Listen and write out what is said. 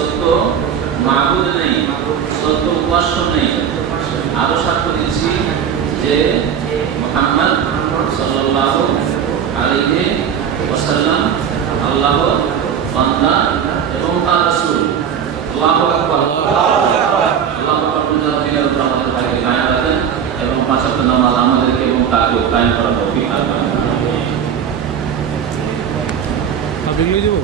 সত্য মাবুদ নেই, সত্য উপাস্য নেই। আরো সাক্ষ্য দিচ্ছি যে মুহাম্মদ সাল্লাল্লাহু আলাইহি ওয়াসাল্লাম আল্লাহর বান্দা এবং তার রাসূল। আল্লাহু আকবার। আল্লাহু আকবার দিনের উপর আমাদের ভাইকে কায়েম রাখেন এবং পাঁচ ওয়াক্ত নামাজ আমাদেরকে এবং তাকে কায়েম করার তৌফিক দান করেন। আপনি যাব